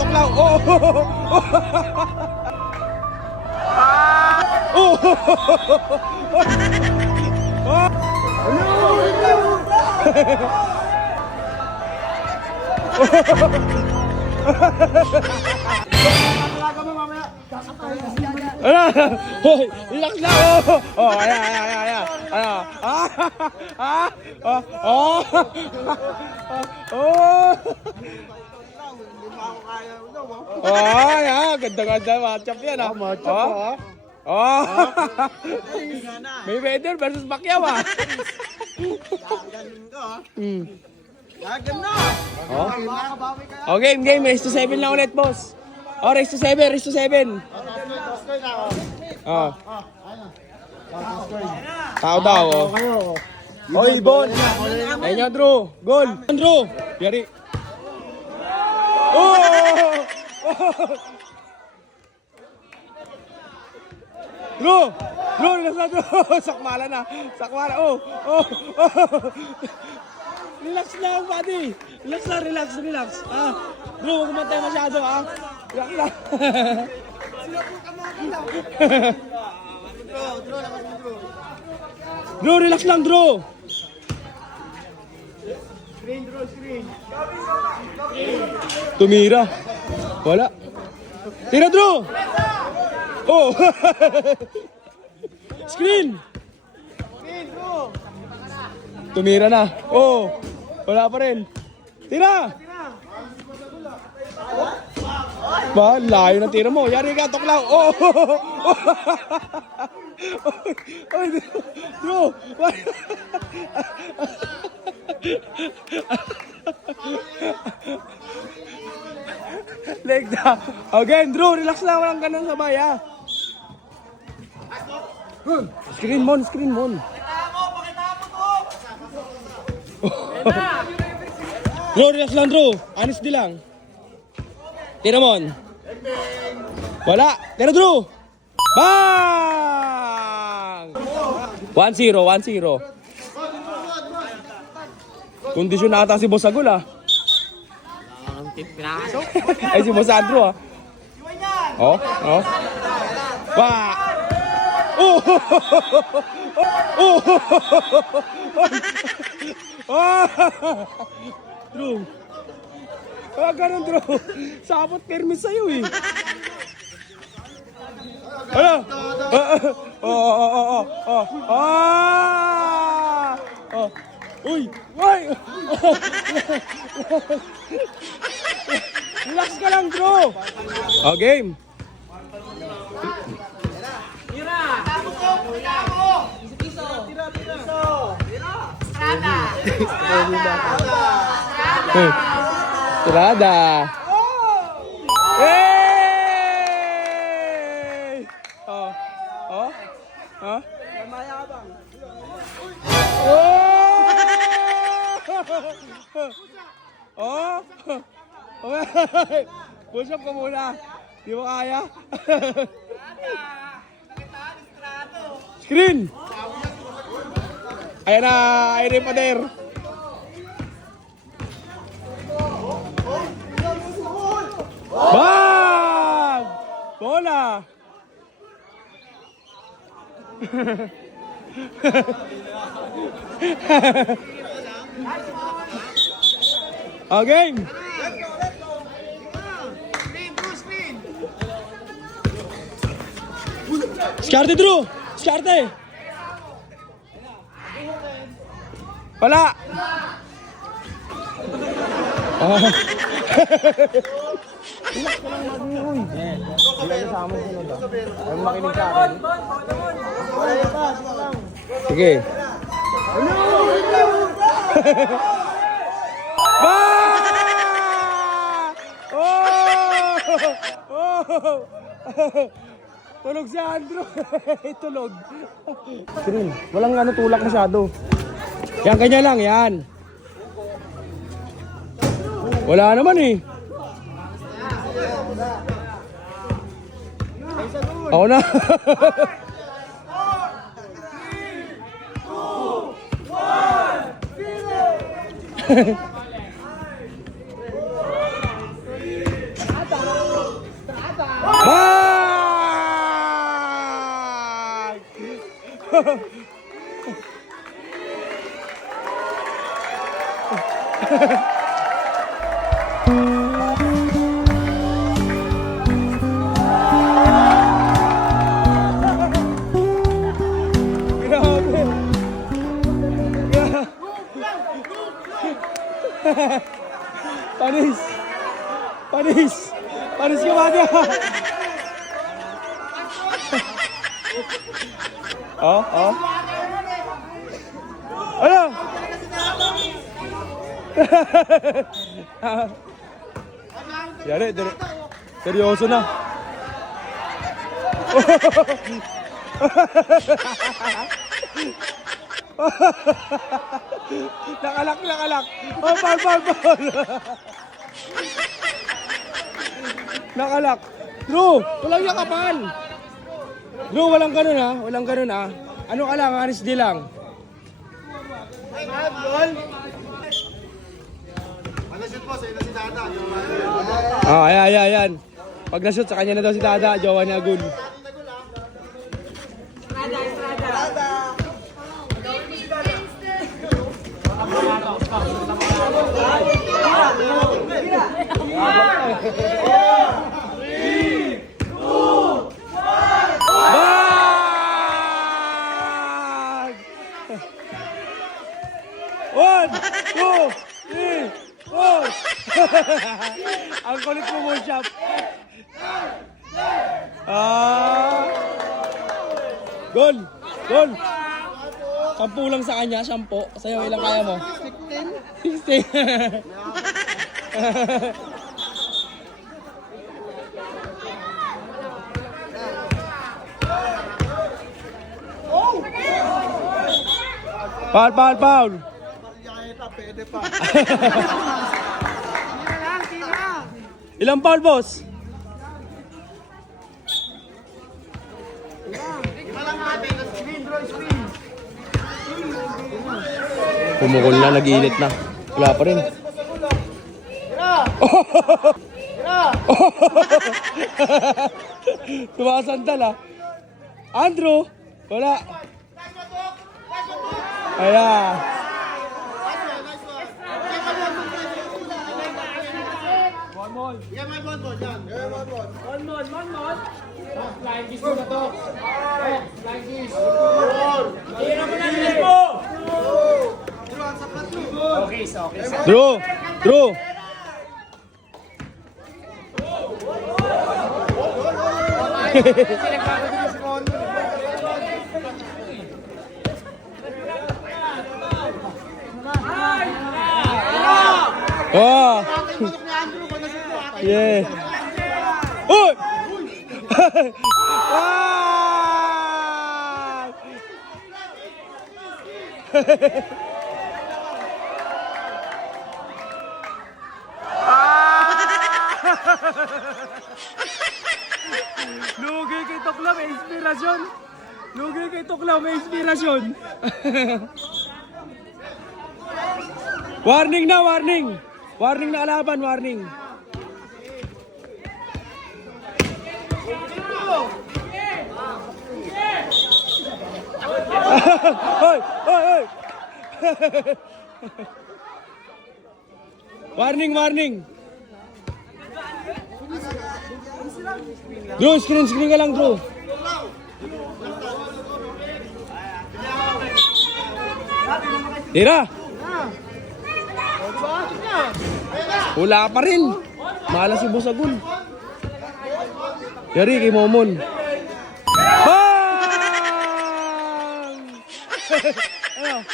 tuklaw. Oh! Oh! Ano? Hoy, relax na. Oh, ayan. Ano? Oh. Ayan, ganda-ganda matchup yan ah. Oh. Mayweather versus Pacquiao ah. Okay, game. Race to 7 lang ulit, boss. Oh, race to 7. Oh. Tao daw, oh. Hoy, Bon. Ayun nga, Drew. Goal. Drew. Yari. Oh! Drew, relax na, Drew. Sakmala na. Oh. Relax lang, buddy. Relax. Drew, huwag kumantay masyado, Relax lang. Drew, relax lang, Drew. Screen. Tumira. Wala. Tira, Drew. Oh. Screen, Drew. Tumira na. Oh. Wala pa rin. Tira. Ba, layo ng tira mo. Yari ka, tuklaw. Oh. Oy, Drew. Leg down. Again, Drew, relax lang. Walang ganun sabay, ha. Screen mon. Pakita mo to. Drew, relax lang, Drew. Honest di lang. Tira mon. Wala. Tira, Drew. Bang! 1-0. Kondisyon na ata si Boss Agul, Pinakasok. Ay, si Boss Andrew, Oh. Ba! Oh! Drew. Ganun, Drew. Sapot permis sa'yo, eh. Ano? Uy! Relax ka lang, Drew. Game. Tirada. Hey! Push up ka muna. Di mo kaya? Screen! Ayan na, Irene Pader. Bang! Bola! Game! Skarte, Drew! Skarte! Wala! Sige. Tulog si Andrew. Tulog. Screen. Walang tulak masyado. Yan, ganyan lang, yan. Wala naman eh. Ako na. Bang! Grabe. Panis. Panis. Panis ka ba? Oh, oh. Ano? Yari, dire. Seryoso na. Nakalak, nakalak. Oh, bal. Nakalak. Drew, walang yakapan. Drew, walang ganun ha. Walang ganun ha. Ano ka lang, honest di lang. Ah, ayan. Pag na-shoot, sa kanya na daw si Dada, jowa niya Agul. Bang! 1, 2, 3, 4. Ang kulit mo mo, Shop. Gol! Gol! 10 lang sa kanya, 10. Sa'yo, ilang kaya mo? 16. 16. Foul! Ilang foul, boss? Pumukol na, nag-iinit na. Wala pa rin. Tumakasandal ah. Andrew, wala. Ayan. Flying kiss mo na to. Flying kiss. Okay. Drew. Oh. Yeah. Uy! Lugi kay Tukla, may inspirasyon. Lugi kay Tukla, may inspirasyon. Warning na, warning. Warning na kalaban, warning. Hoy. Warning. Drew, screen ka lang, Drew. Tira. Wala pa rin. Malas si Busagul. Yari kay Momon. Bang! Ano?